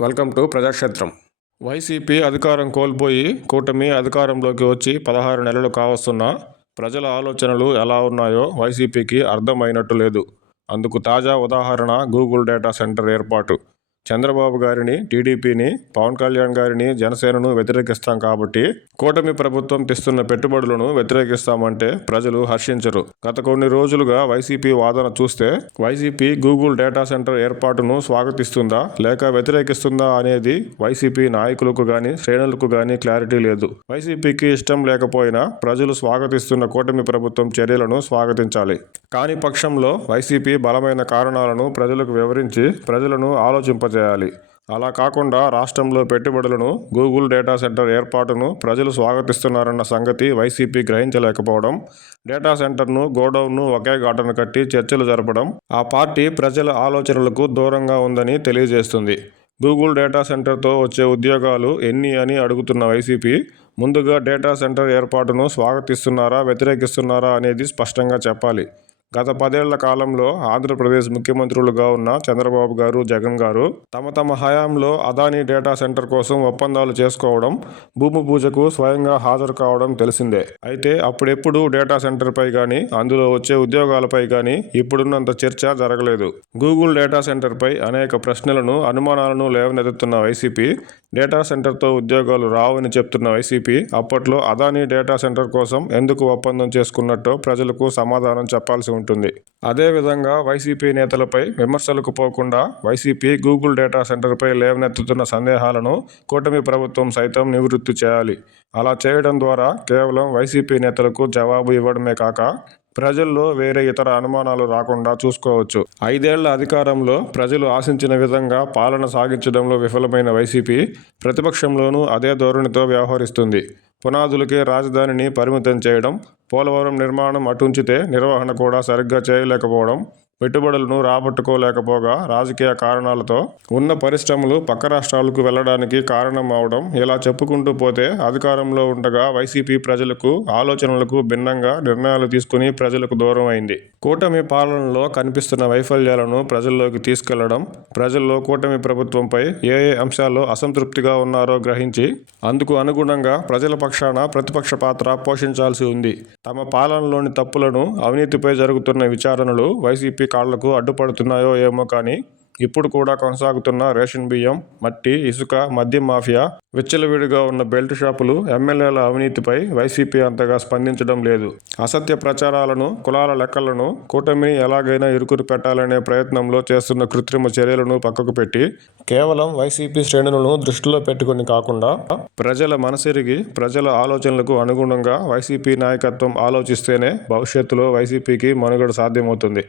Welcome to ప్రజాక్షేత్రం. YCP అధికారం కోల్పోయి కూటమి అధికారంలోకి వచ్చి పదహారు నెలలు కావస్తున్నా ప్రజల ఆలోచనలు ఎలా ఉన్నాయో వైసీపీకి అర్థమైనట్టు లేదు. అందుకు తాజా ఉదాహరణ గూగుల్ డేటా సెంటర్ ఏర్పాటు. చంద్రబాబు గారిని టీడీపీని పవన్ కళ్యాణ్ గారిని జనసేనను వ్యతిరేకిస్తాం కాబట్టి కూటమి ప్రభుత్వం తెస్తున్న పెట్టుబడులను వ్యతిరేకిస్తామంటే ప్రజలు హర్షించరు. గత కొన్ని రోజులుగా వైసీపీ వాదన చూస్తే వైసీపీ గూగుల్ డేటా సెంటర్ ఏర్పాటును స్వాగతిస్తుందా లేక వ్యతిరేకిస్తుందా అనేది వైసీపీ నాయకులకు గాని శ్రేణులకు గాని క్లారిటీ లేదు. వైసీపీకి ఇష్టం లేకపోయినా ప్రజలు స్వాగతిస్తున్న కూటమి ప్రభుత్వం చర్యలను స్వాగతించాలి. కాని పక్షంలో వైసీపీ బలమైన కారణాలను ప్రజలకు వివరించి ప్రజలను చేయాలి అలా కాకుండా రాష్ట్రంలో పెట్టుబడులను గూగుల్ డేటా సెంటర్ ఏర్పాటును ప్రజలు స్వాగతిస్తున్నారన్న సంగతి వైసీపీ గ్రహించలేకపోవడం డేటా సెంటర్ను గోడౌన్ను ఒకే ఘటన కట్టి చర్చలు జరపడం ఆ పార్టీ ప్రజల ఆలోచనలకు దూరంగా ఉందని తెలియజేస్తుంది. గూగుల్ డేటా సెంటర్తో వచ్చే ఉద్యోగాలు ఎన్ని అని అడుగుతున్న వైసీపీ ముందుగా డేటా సెంటర్ ఏర్పాటును స్వాగతిస్తున్నారా వ్యతిరేకిస్తున్నారా అనేది స్పష్టంగా చెప్పాలి. గత పదేళ్ళ కాలంలో ఆంధ్రప్రదేశ్ ముఖ్యమంత్రులుగా ఉన్న చంద్రబాబు గారు జగన్ గారు తమ తమ హయాంలో అదానీ డేటా సెంటర్ కోసం ఒప్పందాలు చేసుకోవడం భూమి పూజకు స్వయంగా హాజరు కావడం తెలిసిందే. అయితే అప్పుడెప్పుడు డేటా సెంటర్పై కానీ అందులో వచ్చే ఉద్యోగాలపై కానీ ఇప్పుడున్నంత చర్చ జరగలేదు. గూగుల్ డేటా సెంటర్పై అనేక ప్రశ్నలను అనుమానాలను లేవనెత్తుతున్న వైసీపీ డేటా సెంటర్తో ఉద్యోగాలు రావని చెప్తున్న వైసీపీ అప్పట్లో అదానీ డేటా సెంటర్ కోసం ఎందుకు ఒప్పందం చేసుకున్నట్టో ప్రజలకు సమాధానం చెప్పాల్సి ఉంటుంది. అదేవిధంగా వైసీపీ నేతలపై విమర్శలకు పోకుండా వైసీపీ గూగుల్ డేటా సెంటర్పై లేవనెత్తుతున్న సందేహాలను కూటమి ప్రభుత్వం సైతం నివృత్తి చేయాలి. అలా చేయడం ద్వారా కేవలం వైసీపీ నేతలకు జవాబు ఇవ్వడమే కాక ప్రజల్లో వేరే ఇతర అనుమానాలు రాకుండా చూసుకోవచ్చు. ఐదేళ్ళ అధికారంలో ప్రజలు ఆశించిన విధంగా పాలన సాగించడంలో విఫలమైన వైసీపీ ప్రతిపక్షంలోనూ అదే ధోరణితో వ్యవహరిస్తుంది. పునాదులకే రాజధానిని పరిమితం చేయడం పోలవరం నిర్మాణం అటుంచితే నిర్వహణ కూడా సరిగ్గా చేయలేకపోవడం పెట్టుబడులను రాబట్టుకోలేకపోగా రాజకీయ కారణాలతో ఉన్న పరిశ్రమలు పక్క రాష్ట్రాలకు వెళ్ళడానికి కారణం అవడం ఇలా చెప్పుకుంటూ పోతే అధికారంలో ఉండగా వైసీపీ ప్రజలకు ఆలోచనలకు భిన్నంగా నిర్ణయాలు తీసుకుని ప్రజలకు దూరం అయింది. కూటమి పాలనలో కనిపిస్తున్న వైఫల్యాలను ప్రజల్లోకి తీసుకెళ్ళడం ప్రజల్లో కూటమి ప్రభుత్వంపై ఏ ఏ అంశాల్లో అసంతృప్తిగా ఉన్నారో గ్రహించి అందుకు అనుగుణంగా ప్రజల పక్షాన ప్రతిపక్ష పాత్ర పోషించాల్సి ఉంది. తమ పాలనలోని తప్పులను అవినీతిపై జరుగుతున్న విచారణలు వైసీపీ కాళ్ళకు అడ్డుపడుతున్నాయో ఏమో కానీ ఇప్పుడు కూడా కొనసాగుతున్న రేషన్ బియ్యం మట్టి ఇసుక మద్యం మాఫియా విచ్చలవిడిగా ఉన్న బెల్ట్ షాపులు ఎమ్మెల్యేల అవినీతిపై వైసీపీ అంతగా స్పందించడం లేదు. అసత్య ప్రచారాలను కులాల లెక్కలను కూటమిని ఎలాగైనా ఇరుకురు పెట్టాలనే ప్రయత్నంలో చేస్తున్న కృత్రిమ చర్యలను పక్కకు పెట్టి కేవలం వైసీపీ శ్రేణులను దృష్టిలో పెట్టుకుని కాకుండా ప్రజల మనసిరిగి ప్రజల ఆలోచనలకు అనుగుణంగా వైసీపీ నాయకత్వం ఆలోచిస్తేనే భవిష్యత్తులో వైసీపీకి మనుగడ సాధ్యమవుతుంది.